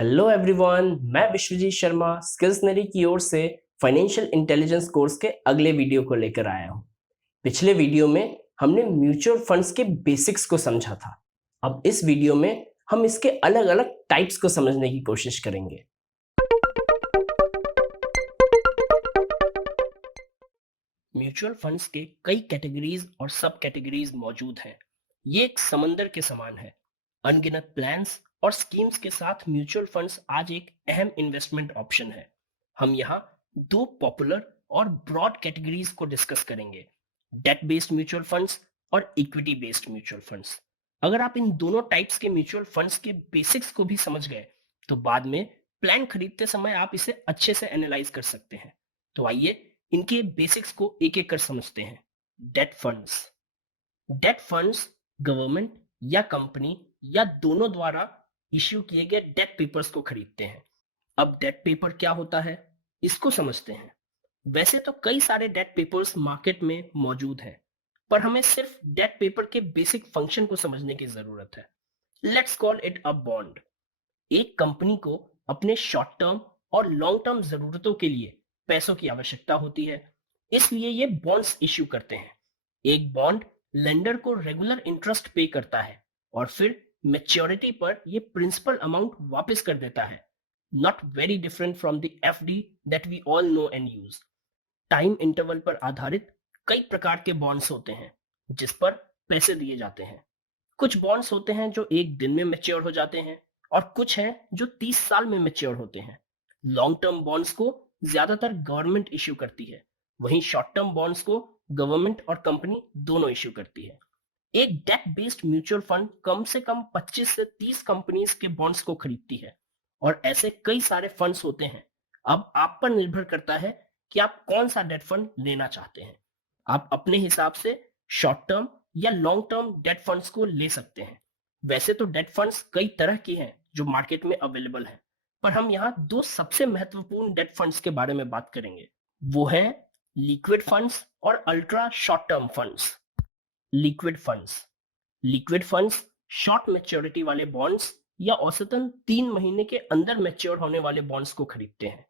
Hello everyone, मैं विश्वजीत शर्मा स्किल्सनरी की ओर से फाइनेंशियल इंटेलिजेंस कोर्स के अगले वीडियो को लेकर आया हूँ। पिछले वीडियो में हमने म्यूचुअल फंड्स के बेसिक्स को समझा था। अब इस वीडियो में हम इसके अलग अलग टाइप्स को समझने की कोशिश करेंगे। म्यूचुअल फंड्स के कई कैटेगरीज और सब कैटेगरीज मौजूद हैं। ये एक समंदर के समान है। अनगिनत प्लान्स और स्कीम्स के साथ म्यूचुअल फंड्स आज एक अहम इन्वेस्टमेंट ऑप्शन है। हम यहाँ दो पॉपुलर और ब्रॉड कैटेगरीज को डिस्कस करेंगे, डेट बेस्ड म्यूचुअल फंड्स और इक्विटी बेस्ड म्यूचुअल फंड्स। अगर आप इन दोनों टाइप्स के म्यूचुअल फंड्स के बेसिक्स को भी समझ गए तो बाद में प्लान खरीदते समय आप इसे अच्छे से एनालाइज कर सकते हैं। तो आइए इनके बेसिक्स को एक एक कर समझते हैं। Date funds. Date funds government या कंपनी या दोनों द्वारा इश्यू किए गए डेट पेपर्स को खरीदते हैं। अब डेट पेपर क्या होता है, इसको समझते हैं। वैसे तो कई सारे डेट पेपर्स मार्केट में मौजूद हैं, पर हमें सिर्फ डेट पेपर के बेसिक फंक्शन को समझने की जरूरत है। Let's call it a bond. एक कंपनी को अपने शॉर्ट टर्म और लॉन्ग टर्म जरूरतों के लिए पैसों की आवश्यकता होती है, इसलिए ये बॉन्ड्स इश्यू करते हैं। एक बॉन्ड लेंडर को रेगुलर इंटरेस्ट पे करता है और फिर मैच्योरिटी पर ये प्रिंसिपल अमाउंट वापस कर देता है। Not very different from the FD that we all know and use. Time interval पर आधारित कई प्रकार के बॉन्ड्स होते हैं जिस पर पैसे दिए जाते हैं। कुछ बॉन्ड्स होते हैं जो एक दिन में मैच्योर हो जाते हैं और कुछ हैं जो 30 साल में मैच्योर होते हैं। लॉन्ग टर्म बॉन्ड्स को ज्यादातर गवर्नमेंट इश्यू करती है, वहीं शॉर्ट टर्म बॉन्ड्स को गवर्नमेंट और कंपनी दोनों इश्यू करती है। एक डेट बेस्ड म्यूचुअल फंड कम से कम 25 से 30 कंपनीज के बॉन्ड्स को खरीदती है और ऐसे कई सारे फंड्स होते हैं। अब आप पर निर्भर करता है कि आप कौन सा डेट फंड लेना चाहते हैं। आप अपने हिसाब से शॉर्ट टर्म या लॉन्ग टर्म डेट फंड्स को ले सकते हैं। वैसे तो डेट फंड्स कई तरह की हैं जो मार्केट में अवेलेबल हैं, पर हम यहाँ दो सबसे महत्वपूर्ण डेट फंड्स के बारे में बात करेंगे। वो हैं लिक्विड फंड्स और ultra short term funds. Liquid funds. Liquid funds short maturity वाले बॉन्ड्स या औसतन 3 महीने के अंदर मैच्योर होने वाले बॉन्ड्स को खरीदते हैं।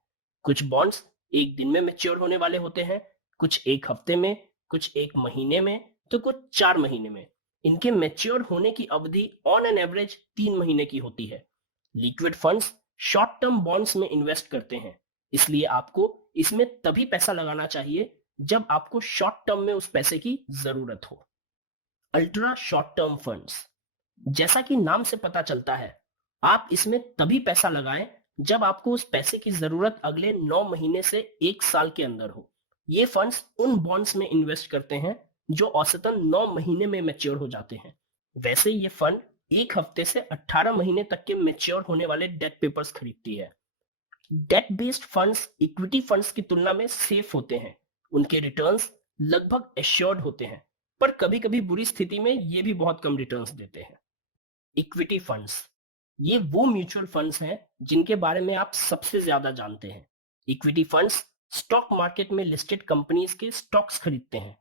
कुछ बॉन्ड्स एक दिन में मैच्योर होने वाले होते हैं, कुछ एक हफ्ते में, कुछ एक महीने में, तो कुछ 4 महीने में। इनके मैच्योर होने की अवधि ऑन एन एवरेज 3 महीने की होती है। Liquid funds short term bonds में इन्वेस्ट करते हैं, इसलिए आपको इसमें तभी पैसा लगाना चाहिए जब आपको शॉर्ट टर्म में उस पैसे की जरूरत हो। Ultra short term funds. जैसा कि नाम से पता चलता है, आप इसमें तभी पैसा लगाएं जब आपको उस पैसे की जरूरत अगले 9 महीने से 1 साल के अंदर हो। ये फंड्स उन बॉन्ड्स में इन्वेस्ट करते हैं जो औसतन 9 महीने में मैच्योर हो जाते हैं। वैसे ये फंड 1 हफ्ते से 18 महीने तक के मैच्योर होने वाले डेट पेपर्स खरीदती है। Debt based funds equity funds की तुलना में सेफ होते हैं। उनके रिटर्न्स लगभग एश्योर्ड होते हैं, पर कभी कभी बुरी स्थिति में ये भी बहुत कम रिटर्न्स देते हैं। Equity funds. ये वो म्यूचुअल फंड्स हैं जिनके बारे में आप सबसे ज्यादा जानते हैं। इक्विटी फंड्स स्टॉक मार्केट में लिस्टेड कंपनीज के स्टॉक्स खरीदते हैं।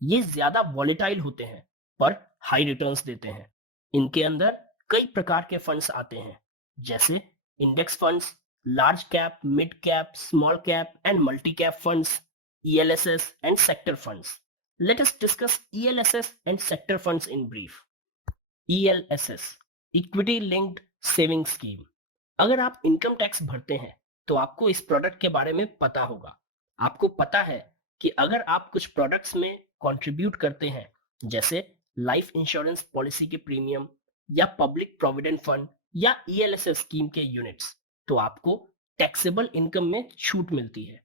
ये ज्यादा वॉलेटाइल होते हैं पर हाई रिटर्न्स देते हैं। इनके अंदर कई प्रकार के फंड्स आते हैं, जैसे index funds, large cap, mid cap, small cap and multi cap funds, ELSS and sector funds. Let us discuss ELSS and sector funds in brief. ELSS, Equity Linked Saving Scheme. अगर आप income tax भरते हैं तो आपको इस product के बारे में पता होगा। आपको पता है कि अगर आप कुछ प्रोडक्ट्स में कंट्रीब्यूट करते हैं, जैसे लाइफ इंश्योरेंस पॉलिसी के प्रीमियम या पब्लिक प्रोविडेंट फंड या ELSS स्कीम के यूनिट्स, तो आपको टैक्सेबल इनकम में छूट मिलती है।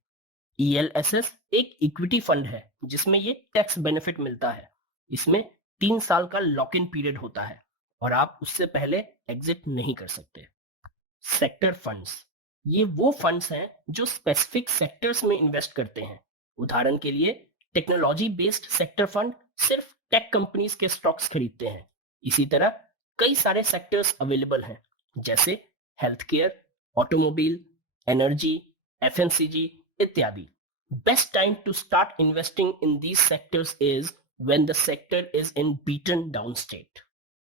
ELSS एक इक्विटी फंड है जिसमें ये टैक्स बेनिफिट मिलता है। इसमें 3 साल का लॉक इन पीरियड होता है और आप उससे पहले एग्जिट नहीं कर सकते। Sector funds. ये वो फंड्स हैं जो स्पेसिफिक सेक्टर्स में इन्वेस्ट करते हैं। उदाहरण के लिए टेक्नोलॉजी बेस्ड सेक्टर फंड सिर्फ टेक कंपनीज के स्टॉक्स खरीदते हैं। इसी तरह कई सारे सेक्टर्स अवेलेबल हैं, जैसे health care, automobile, energy, FMCG इत्यादि। Best time to start investing in these sectors is when the sector is in beaten down state.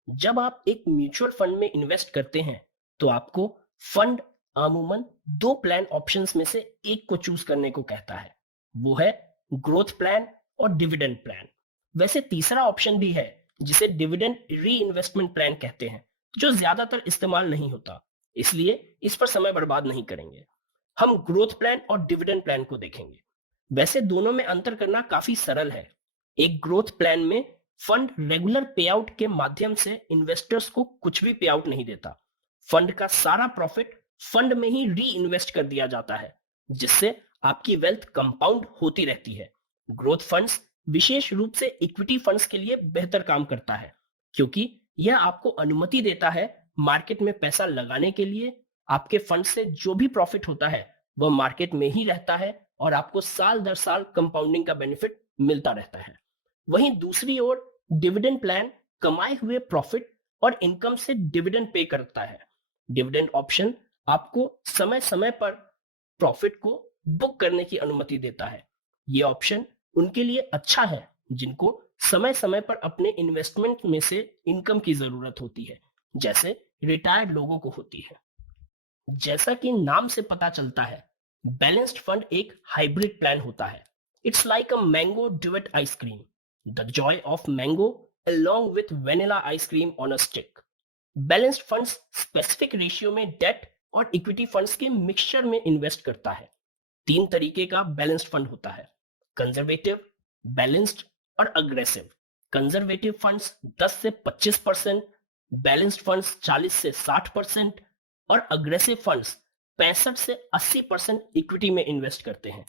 जब आप एक म्यूचुअल फंड में इन्वेस्ट करते हैं तो आपको फंड अमूमन दो प्लान ऑप्शंस में से एक को चूज करने को कहता है, वो है ग्रोथ प्लान और डिविडेंड प्लान। वैसे तीसरा ऑप्शन भी है जिसे डिविडेंड री इन्वेस्टमेंट प्लान कहते हैं, जो ज्यादातर इस्तेमाल नहीं होता, इसलिए इस पर समय बर्बाद नहीं करेंगे। हम ग्रोथ प्लान और डिविडेंड प्लान को देखेंगे। वैसे दोनों में अंतर करना काफी सरल है। एक ग्रोथ प्लान में फंड रेगुलर पे आउट के माध्यम से इन्वेस्टर्स को कुछ भी पे आउट नहीं देता। फंड का सारा प्रॉफिट फंड में ही री इन्वेस्ट कर दिया जाता है, जिससे आपकी वेल्थ कंपाउंड होती रहती है। ग्रोथ फंड्स विशेष रूप से इक्विटी फंड्स के लिए बेहतर काम करता है, क्योंकि यह आपको अनुमति देता है मार्केट में पैसा लगाने के लिए। आपके फंड से जो भी प्रॉफिट होता है वह मार्केट में ही रहता है और आपको साल दर साल कंपाउंडिंग का बेनिफिट मिलता रहता है। वहीं दूसरी ओर डिविडेंड प्लान कमाए हुए प्रॉफिट और इनकम से डिविडेंड पे करता है। डिविडेंड ऑप्शन आपको समय समय पर प्रॉफिट को बुक करने की अनुमति देता है। ये ऑप्शन उनके लिए अच्छा है जिनको समय समय पर अपने इन्वेस्टमेंट में से इनकम की जरूरत होती है, जैसे रिटायर्ड लोगों को होती है। जैसा कि नाम से पता चलता है, बैलेंस्ड फंड एक हाइब्रिड प्लान होता है। It's like a mango duet ice cream, the Joy of mango along with vanilla ice cream on a stick. Balanced funds specific ratio में डेट और इक्विटी फंड्स के मिक्सचर में इन्वेस्ट करता है। तीन तरीके का बैलेंस्ड फंड होता है, कंजर्वेटिव, बैलेंस्ड और अग्रेसिव। कंजर्वेटिव फंड्स 10 से 25%, बैलेंस्ड फंड्स 40 से 60% और अग्रेसिव फंड्स 65 से 80% इक्विटी में इन्वेस्ट करते हैं।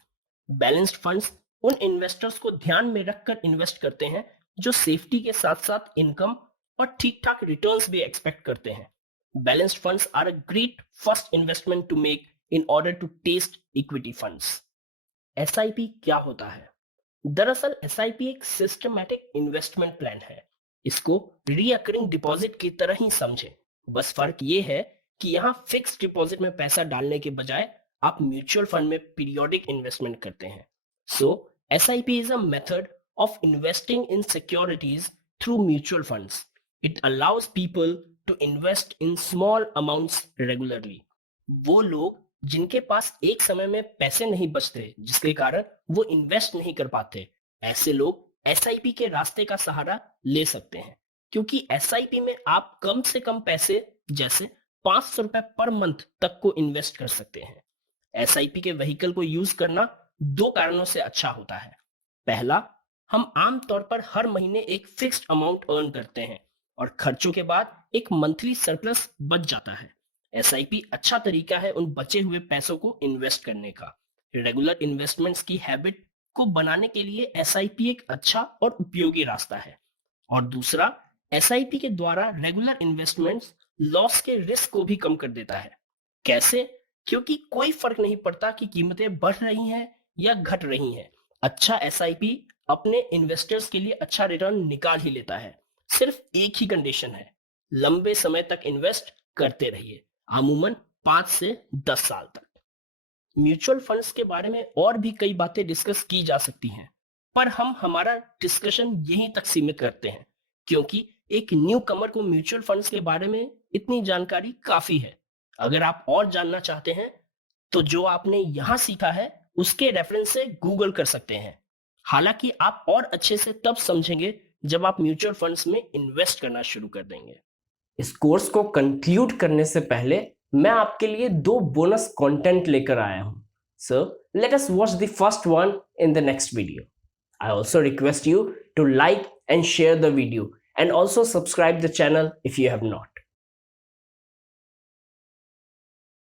बैलेंस्ड फंड्स उन इन्वेस्टर्स को ध्यान में रखकर इन्वेस्ट करते हैं जो सेफ्टी के साथ साथ इनकम और ठीक ठाक रिटर्न्स भी एक्सपेक्ट करते हैं। Balanced funds are a great first investment to make in order to test equity funds. SIP क्या होता है? दरअसल एसआईपी एक सिस्टमैटिक इन्वेस्टमेंट प्लान है। इसको रीअकरिंग डिपॉजिट की तरह ही समझें, बस फर्क ये है कि यहाँ फिक्स डिपॉजिट में पैसा डालने के बजाय आप म्यूचुअल फंड में पीरियोडिक इन्वेस्टमेंट करते हैं। So SIP is a method of investing in securities through mutual funds. It allows people to invest in small amounts regularly. वो लोग जिनके पास एक समय में पैसे नहीं बचते, जिसके कारण वो इन्वेस्ट नहीं कर पाते, ऐसे लोग एसआईपी के रास्ते का सहारा ले सकते हैं, क्योंकि एसआईपी में आप कम से कम पैसे जैसे 500 रुपए पर मंथ तक को इन्वेस्ट कर सकते हैं। एसआईपी के व्हीकल को यूज करना दो कारणों से अच्छा होता है। पहला, हम आमतौर पर हर महीने एक फिक्स्ड अमाउंट अर्न करते हैं और खर्चों के बाद एक मंथली सरप्लस बच जाता है। एसआईपी अच्छा तरीका है उन बचे हुए पैसों को इन्वेस्ट करने का। रेगुलर इन्वेस्टमेंट्स की हैबिट को बनाने के लिए एसआईपी एक अच्छा और उपयोगी रास्ता है। और दूसरा, एसआईपी के द्वारा रेगुलर इन्वेस्टमेंट्स लॉस के रिस्क को भी कम कर देता है। कैसे? क्योंकि कोई फर्क नहीं पड़ता कि कीमतें बढ़ रही हैं या घट रही हैं। अच्छा एसआईपी अपने इन्वेस्टर्स के लिए अच्छा रिटर्न निकाल ही लेता है। सिर्फ एक ही कंडीशन है, लंबे समय तक इन्वेस्ट करते रहिए, अमूमन 5 से 10 साल तक। म्यूचुअल फंड्स के बारे में और भी कई बातें डिस्कस की जा सकती हैं, पर हम हमारा डिस्कशन यहीं तक सीमित करते हैं, क्योंकि एक न्यू कमर को म्यूचुअल फंड्स के बारे में इतनी जानकारी काफी है। अगर आप और जानना चाहते हैं तो जो आपने यहाँ सीखा है उसके रेफरेंस से गूगल कर सकते हैं। हालांकि आप और अच्छे से तब समझेंगे जब आप म्यूचुअल फंड्स में इन्वेस्ट करना शुरू कर देंगे। इस कोर्स को कंक्लूड करने से पहले मैं आपके लिए 2 बोनस कंटेंट लेकर आया हूं। So let us watch the first one in the next video. I also request you to like and share the video and also subscribe the channel if you have not.